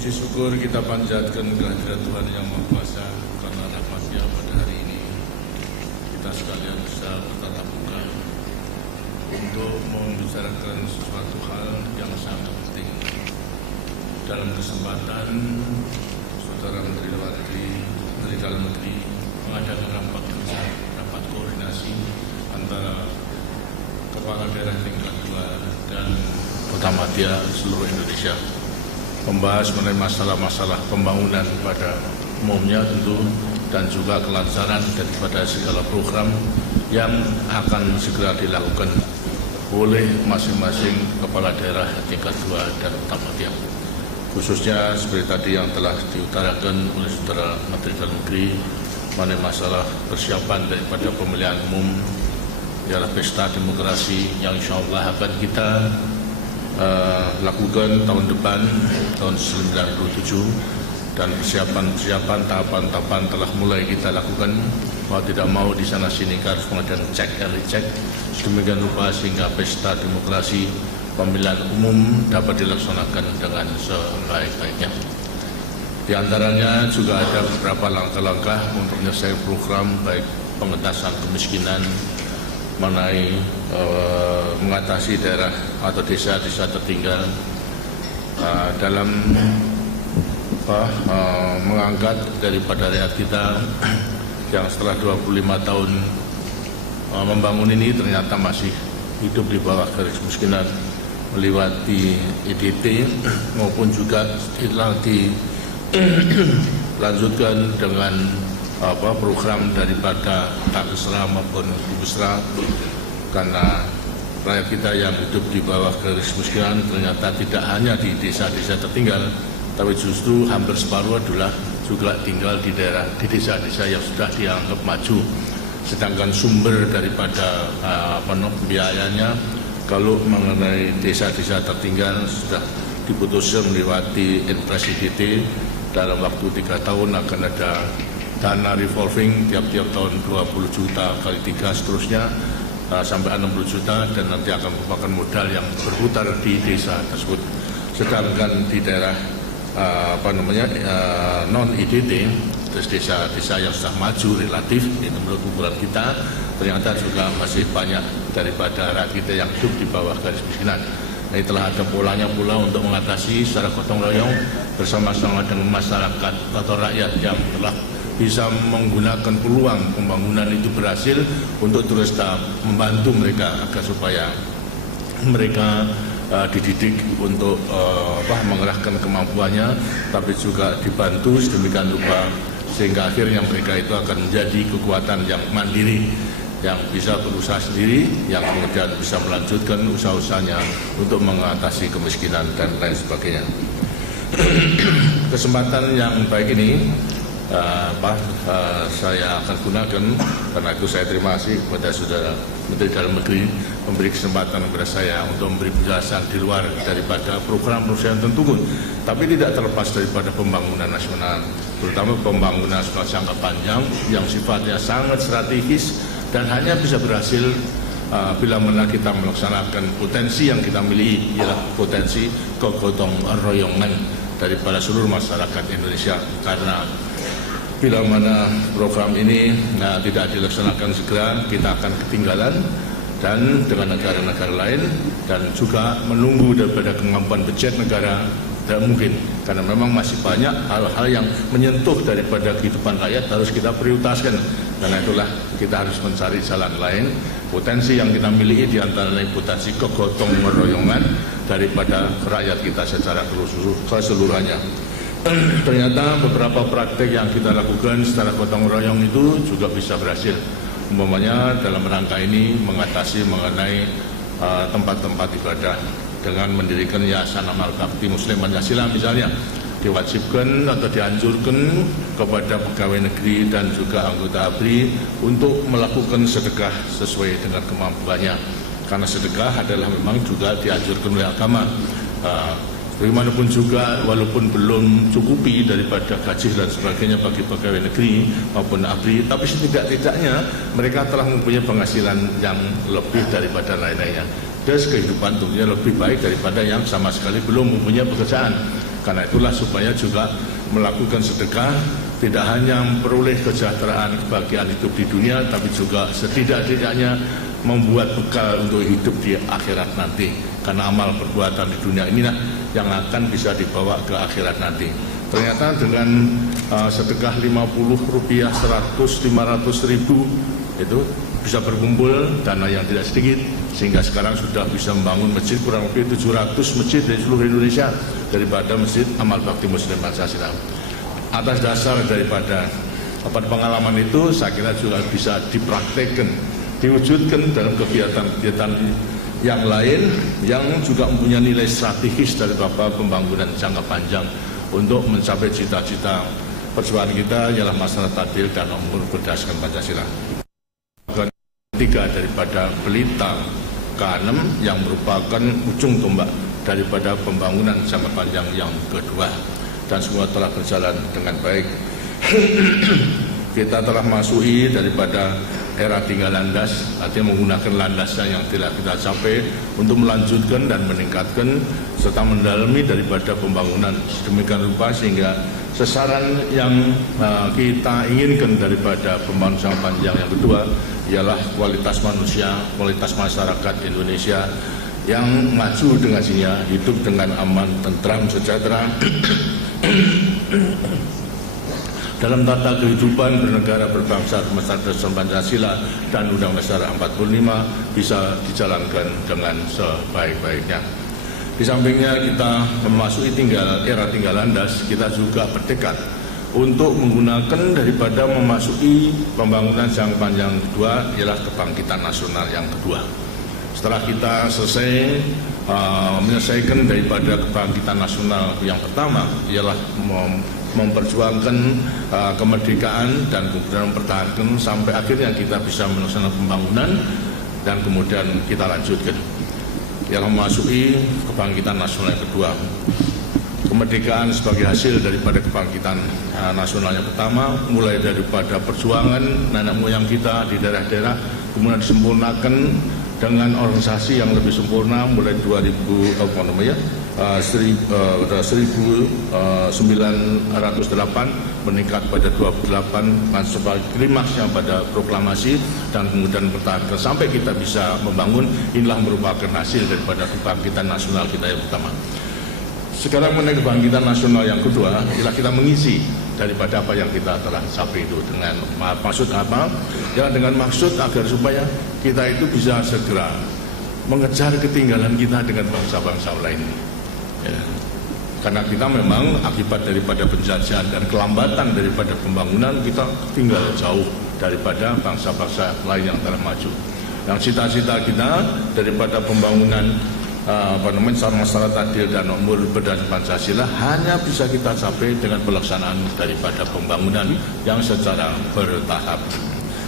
Puji syukur kita panjatkan kehadirat Tuhan Yang Maha Kuasa karena rahmat-Nya pada hari ini kita sekalian bisa bertatap muka untuk membicarakan sesuatu hal yang sangat penting. Dalam kesempatan Saudara Menteri Luar Negeri, Menteri Dalam Negeri mengadakan rapat koordinasi antara Kepala Daerah tingkat 2 dan Kotamadya seluruh Indonesia, membahas mengenai masalah-masalah pembangunan pada umumnya tentu, dan juga kelancaran daripada segala program yang akan segera dilakukan oleh masing-masing kepala daerah tingkat 2 dan Kotamadya. Khususnya seperti tadi yang telah diutarakan oleh Saudara Menteri Dalam Negeri mengenai masalah persiapan daripada pemilihan umum, ialah pesta demokrasi yang insya Allah akan kita lakukan tahun depan, tahun 1997, dan persiapan tahapan-tahapan telah mulai kita lakukan. Mau tidak mau di sana sini harus mengadakan cek and recheck sedemikian rupa sehingga pesta demokrasi pemilihan umum dapat dilaksanakan dengan sebaik-baiknya. Di antaranya juga ada beberapa langkah-langkah untuk menyelesaikan program baik pengentasan kemiskinan, mengenai mengatasi daerah atau desa-desa tertinggal, dalam mengangkat daripada rakyat kita yang setelah 25 tahun membangun ini ternyata masih hidup di bawah garis kemiskinan, melewati IDP maupun juga setelah dilanjutkan dengan program daripada Takesra maupun Bubesra, karena rakyat kita yang hidup di bawah garis kemiskinan ternyata tidak hanya di desa-desa tertinggal, tapi justru hampir separuh adalah juga tinggal di daerah, di desa-desa yang sudah dianggap maju. Sedangkan sumber daripada biayanya kalau mengenai desa-desa tertinggal sudah diputuskan melewati inflasi DT, dalam waktu 3 tahun akan ada dana revolving tiap-tiap tahun 20 juta kali 3 seterusnya sampai 60 juta, dan nanti akan merupakan modal yang berputar di desa tersebut. Sedangkan di daerah non IDT, terus desa-desa yang sudah maju relatif itu menurut ukuran kita, ternyata juga masih banyak daripada rakyat kita yang hidup di bawah garis kemiskinan. Nah, telah ada polanya pula untuk mengatasi secara gotong royong bersama-sama dengan masyarakat atau rakyat yang telah bisa menggunakan peluang pembangunan itu berhasil untuk terus membantu mereka agar supaya mereka dididik untuk mengerahkan kemampuannya, tapi juga dibantu sedemikian rupa sehingga akhirnya mereka itu akan menjadi kekuatan yang mandiri, yang bisa berusaha sendiri, yang kemudian bisa melanjutkan usaha-usahanya untuk mengatasi kemiskinan dan lain sebagainya. Kesempatan yang baik ini saya akan gunakan, karena itu saya terima kasih kepada Saudara Menteri Dalam Negeri memberi kesempatan kepada saya untuk memberi penjelasan di luar daripada program yang tentu, tapi tidak terlepas daripada pembangunan nasional, terutama pembangunan nasional jangka panjang yang sifatnya sangat strategis dan hanya bisa berhasil bila mana kita melaksanakan potensi yang kita miliki, ialah potensi kegotong royongan daripada seluruh masyarakat Indonesia. Karena bila mana program ini tidak dilaksanakan segera, kita akan ketinggalan dan dengan negara-negara lain, dan juga menunggu daripada kemampuan budget negara tidak mungkin, karena memang masih banyak hal-hal yang menyentuh daripada kehidupan rakyat harus kita prioritaskan. Karena itulah kita harus mencari jalan lain. Potensi yang kita miliki diantaranya potensi kegotong royongan daripada rakyat kita secara keseluruhannya. Ternyata beberapa praktek yang kita lakukan secara gotong royong itu juga bisa berhasil. Umpamanya dalam rangka ini mengatasi mengenai tempat-tempat ibadah dengan mendirikan Yayasan Amal Bakti Muslim Pancasila misalnya, diwajibkan atau dianjurkan kepada pegawai negeri dan juga anggota ABRI untuk melakukan sedekah sesuai dengan kemampuannya, karena sedekah adalah memang juga dianjurkan oleh agama. Bagaimanapun juga, walaupun belum cukupi daripada gaji dan sebagainya bagi pegawai negeri maupun ABRI, tapi setidak-tidaknya mereka telah mempunyai penghasilan yang lebih daripada lain-lainnya. Dan kehidupan tentunya lebih baik daripada yang sama sekali belum mempunyai pekerjaan. Karena itulah supaya juga melakukan sedekah tidak hanya memperoleh kesejahteraan kebahagiaan hidup di dunia, tapi juga setidak-tidaknya membuat bekal untuk hidup di akhirat nanti. Karena amal perbuatan di dunia inilah yang akan bisa dibawa ke akhirat nanti. Ternyata dengan sedekah 50 rupiah, 100, 500 ribu itu bisa berkumpul dana yang tidak sedikit, sehingga sekarang sudah bisa membangun masjid kurang lebih 700 masjid di seluruh Indonesia daripada Masjid Amal Bakti Muslim Pancasila. Atas dasar daripada pengalaman itu, saya kira juga bisa dipraktekkan, diwujudkan dalam kegiatan-kegiatan yang lain yang juga mempunyai nilai strategis dari pembangunan jangka panjang untuk mencapai cita-cita perjuangan kita ialah masyarakat adil dan makmur berdasarkan Pancasila. Ketiga daripada pelita ke-6 yang merupakan ujung tombak daripada pembangunan jangka panjang yang kedua, dan semua telah berjalan dengan baik. Kita telah masuki daripada era tinggal landas, artinya menggunakan landasan yang telah kita capai untuk melanjutkan dan meningkatkan serta mendalami daripada pembangunan sedemikian rupa sehingga sasaran yang kita inginkan daripada pembangunan jangka panjang yang kedua ialah kualitas manusia, kualitas masyarakat Indonesia yang maju dengan sinyal hidup dengan aman, tentram, sejahtera dalam tata kehidupan bernegara, berbangsa, berdasarkan Pancasila dan Undang-Undang Dasar 45 bisa dijalankan dengan sebaik-baiknya. Di sampingnya kita memasuki era tinggal landas, kita juga bertekad untuk menggunakan daripada memasuki pembangunan jangka panjang kedua ialah kebangkitan nasional yang kedua. Setelah kita selesai menyelesaikan daripada kebangkitan nasional yang pertama ialah memperjuangkan kemerdekaan dan kemudian mempertahankan sampai akhirnya kita bisa melaksanakan pembangunan dan kemudian kita lanjutkan yang memasuki kebangkitan nasional yang kedua. Kemerdekaan sebagai hasil daripada kebangkitan nasional yang pertama, mulai daripada perjuangan nenek moyang kita di daerah-daerah, kemudian disempurnakan dengan organisasi yang lebih sempurna mulai 1908 meningkat pada 28 sebagai klimaksnya pada proklamasi dan kemudian bertahan sampai kita bisa membangun. Inilah merupakan hasil daripada kebangkitan nasional kita yang pertama. Sekarang mengenai kebangkitan nasional yang kedua ialah kita mengisi daripada apa yang kita telah capai itu dengan maksud apa? Ya dengan maksud agar supaya kita itu bisa segera mengejar ketinggalan kita dengan bangsa-bangsa lain. Ya. Karena kita memang akibat daripada penjajahan dan kelambatan daripada pembangunan kita tinggal jauh daripada bangsa-bangsa lain yang telah maju. Yang cita-cita kita daripada pembangunan masyarakat adil dan makmur berdasarkan Pancasila hanya bisa kita capai dengan pelaksanaan daripada pembangunan yang secara bertahap.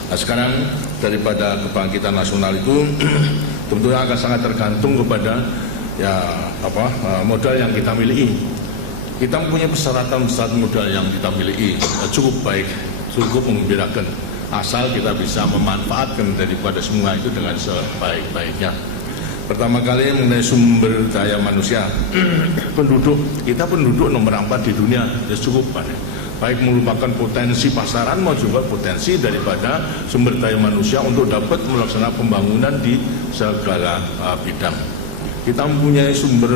Nah, sekarang daripada kebangkitan nasional itu tentunya akan sangat tergantung kepada modal yang kita miliki. Kita mempunyai persyaratan modal yang kita miliki cukup baik, cukup menggembirakan, asal kita bisa memanfaatkan daripada semua itu dengan sebaik-baiknya. Pertama kali mengenai sumber daya manusia, kita penduduk nomor 4 di dunia, ya cukup banyak. Baik merupakan potensi pasaran maupun juga potensi daripada sumber daya manusia untuk dapat melaksanakan pembangunan di segala bidang. Kita mempunyai sumber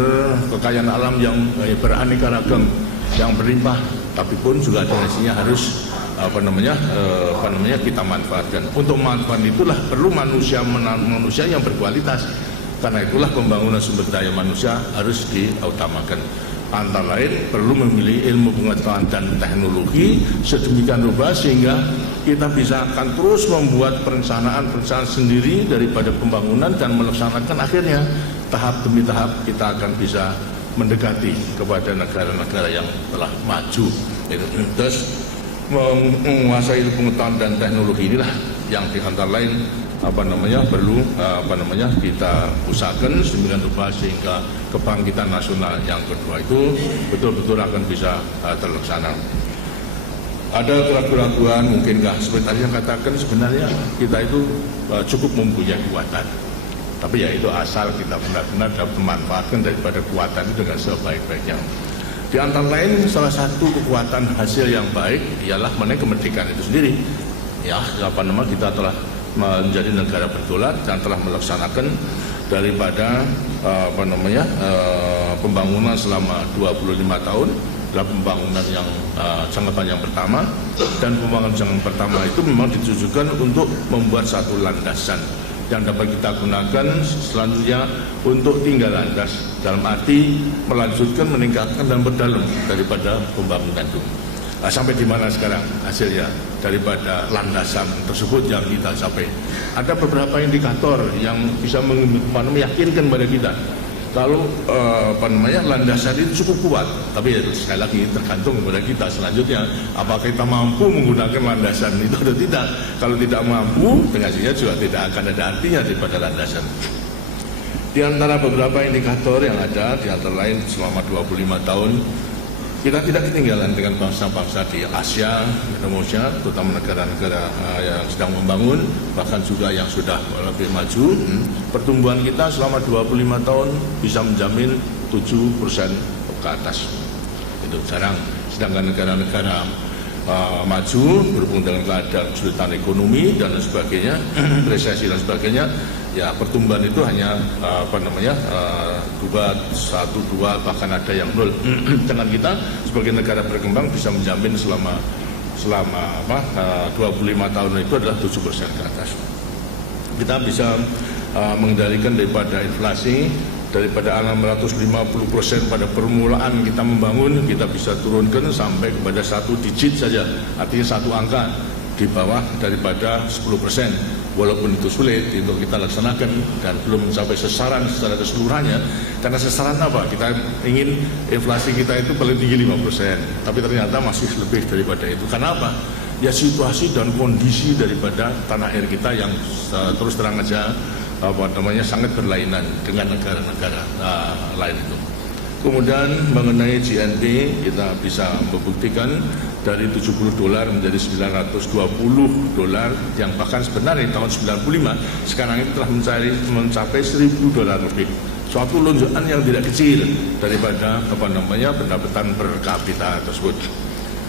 kekayaan alam yang beraneka ragam, yang berlimpah, tapi pun juga tendensinya harus kita manfaatkan. Untuk manfaat itulah perlu manusia yang berkualitas. Karena itulah pembangunan sumber daya manusia harus diutamakan. Antara lain perlu memiliki ilmu pengetahuan dan teknologi sedemikian rupa sehingga kita bisa akan terus membuat perencanaan sendiri daripada pembangunan dan melaksanakan akhirnya tahap demi tahap kita akan bisa mendekati kepada negara-negara yang telah maju. Terus menguasai ilmu pengetahuan dan teknologi inilah yang di antara lain perlu kita usahakan sedemikian rupa sehingga kebangkitan nasional yang kedua itu betul-betul akan bisa terlaksana. Ada keraguan mungkinkah seperti tadi yang katakan sebenarnya kita itu cukup mempunyai kekuatan, tapi ya itu asal kita benar-benar dapat memanfaatkan daripada kekuatan itu dengan sebaik-baiknya. Di antara lain, salah satu kekuatan hasil yang baik ialah mengenai kemerdekaan itu sendiri. Ya, kita telah menjadi negara berdaulat dan telah melaksanakan daripada pembangunan selama 25 tahun. Adalah pembangunan yang jangka panjang pertama, dan pembangunan jangka pertama itu memang ditujukan untuk membuat satu landasan yang dapat kita gunakan selanjutnya untuk tinggal landas, dalam arti melanjutkan, meningkatkan dan berdalam daripada pembangunan itu. Nah, sampai di mana sekarang hasilnya daripada landasan tersebut yang kita capai? Ada beberapa indikator yang bisa meyakinkan pada kita kalau landasan itu cukup kuat. Tapi sekali lagi tergantung kepada kita selanjutnya, apakah kita mampu menggunakan landasan itu atau tidak. Kalau tidak mampu, dengan sendirinya juga tidak akan ada artinya daripada landasan. Di antara beberapa indikator yang ada, di antara lain selama 25 tahun kita tidak ketinggalan dengan bangsa-bangsa di Asia, Indonesia, terutama negara-negara yang sedang membangun, bahkan juga yang sudah lebih maju. Pertumbuhan kita selama 25 tahun bisa menjamin 7% ke atas. Itu jarang. Sedangkan negara-negara maju berhubung dengan keadaan kesulitan ekonomi dan sebagainya, resesi dan sebagainya, ya pertumbuhan itu hanya 2, 1, 2, bahkan ada yang 0. Dengan kita sebagai negara berkembang bisa menjamin selama 25 tahun itu adalah 7% ke atas. Kita bisa mengendalikan daripada inflasi daripada 650% pada permulaan kita membangun, kita bisa turunkan sampai kepada 1 digit saja, artinya 1 angka di bawah daripada 10%. Walaupun itu sulit untuk kita laksanakan dan belum mencapai sasaran secara keseluruhannya. Karena sasaran apa? Kita ingin inflasi kita itu paling tinggi 5%, tapi ternyata masih lebih daripada itu. Karena apa? Ya situasi dan kondisi daripada tanah air kita yang terus terang aja sangat berlainan dengan negara-negara lain itu. Kemudian mengenai GNP, kita bisa membuktikan dari $70 menjadi $920, yang bahkan sebenarnya tahun 95 sekarang itu telah mencapai $1.000 lebih. Suatu lonjakan yang tidak kecil daripada pendapatan per kapita tersebut.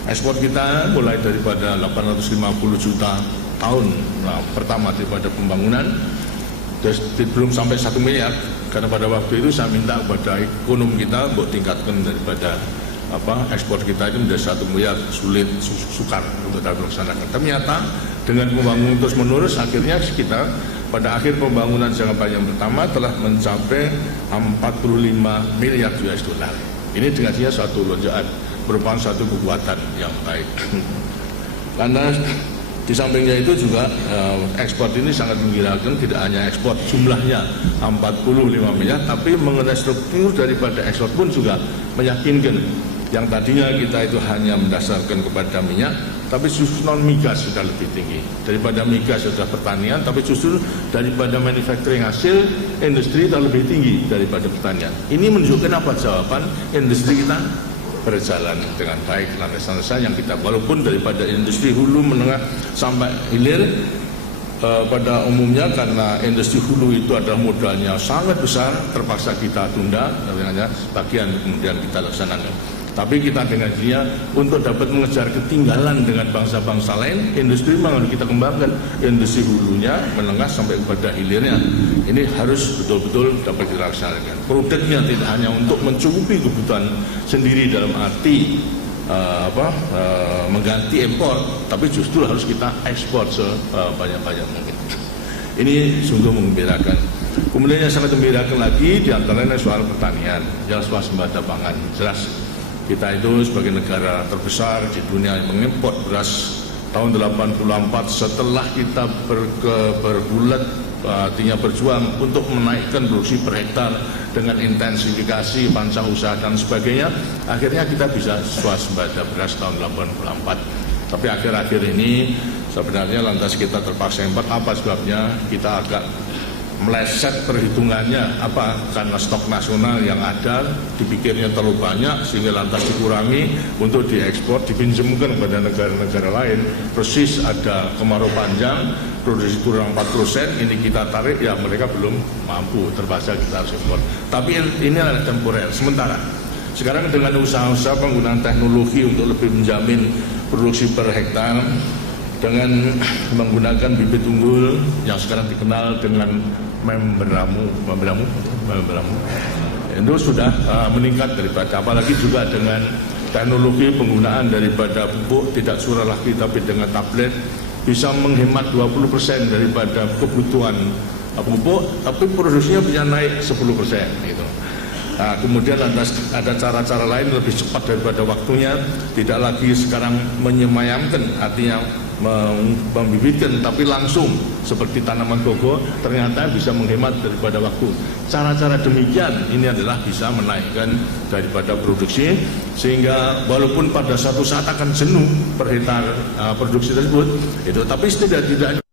Ekspor kita mulai daripada 850 juta tahun pertama daripada pembangunan, belum sampai 1 miliar, karena pada waktu itu saya minta kepada ekonomi kita buat tingkatkan daripada ekspor kita itu menjadi 1 miliar, sulit, sukar untuk dilaksanakan. Ternyata dengan pembangunan terus menerus, akhirnya kita pada akhir pembangunan jangka panjang pertama telah mencapai 45 miliar US dollar. Ini dengan suatu lonjakan, merupakan satu kekuatan yang baik. Karena di sampingnya itu juga ekspor ini sangat menggirakan, tidak hanya ekspor jumlahnya 45 miliar, tapi mengenai struktur daripada ekspor pun juga meyakinkan. Yang tadinya kita itu hanya mendasarkan kepada minyak, tapi justru non migas sudah lebih tinggi. Daripada migas sudah pertanian, tapi justru daripada manufacturing hasil industri sudah lebih tinggi daripada pertanian. Ini menunjukkan apa? Jawaban industri kita berjalan dengan baik, landasan yang kita, walaupun daripada industri hulu, menengah sampai hilir pada umumnya, karena industri hulu itu adalah modalnya sangat besar, terpaksa kita tunda, bagian kemudian kita laksanakan. Tapi kita dengan dia untuk dapat mengejar ketinggalan dengan bangsa-bangsa lain, industri memang harus kita kembangkan, industri hulunya, menengah sampai kepada hilirnya. Ini harus betul-betul dapat dilaksanakan. Produknya tidak hanya untuk mencukupi kebutuhan sendiri dalam arti mengganti impor, tapi justru harus kita ekspor sebanyak-banyak mungkin. Ini sungguh menggembirakan. Kemudian yang sangat menggembirakan lagi diantaranya soal pertanian, yang swasembada pangan. Jelas kita itu sebagai negara terbesar di dunia yang mengimpor beras tahun 84 setelah kita berbulat, artinya berjuang untuk menaikkan produksi per hektar dengan intensifikasi pancang usaha dan sebagainya, akhirnya kita bisa swasembada beras tahun 84. Tapi akhir-akhir ini sebenarnya lantas kita terpaksa impor. Apa sebabnya? Kita agak meleset perhitungannya, karena stok nasional yang ada dipikirnya terlalu banyak sehingga lantas dikurangi untuk diekspor, dipinjamkan kepada negara-negara lain. Persis ada kemarau panjang, produksi kurang 4%, ini kita tarik, ya mereka belum mampu, terpaksa kita harus ekspor. Tapi ini adalah temporer, sementara. Sekarang dengan usaha-usaha penggunaan teknologi untuk lebih menjamin produksi per hektar dengan menggunakan bibit unggul yang sekarang dikenal dengan membramu itu sudah meningkat daripada, apalagi juga dengan teknologi penggunaan daripada pupuk tidak surah lagi tapi dengan tablet bisa menghemat 20% daripada kebutuhan pupuk, tapi produksinya bisa naik 10% gitu. Nah, kemudian ada cara-cara lain lebih cepat daripada waktunya, tidak lagi sekarang menyemayamkan, artinya membibitkan, tapi langsung seperti tanaman gogo, ternyata bisa menghemat daripada waktu. Cara-cara demikian ini adalah bisa menaikkan daripada produksi, sehingga walaupun pada suatu saat akan jenuh per hektar produksi tersebut, itu tapi setidaknya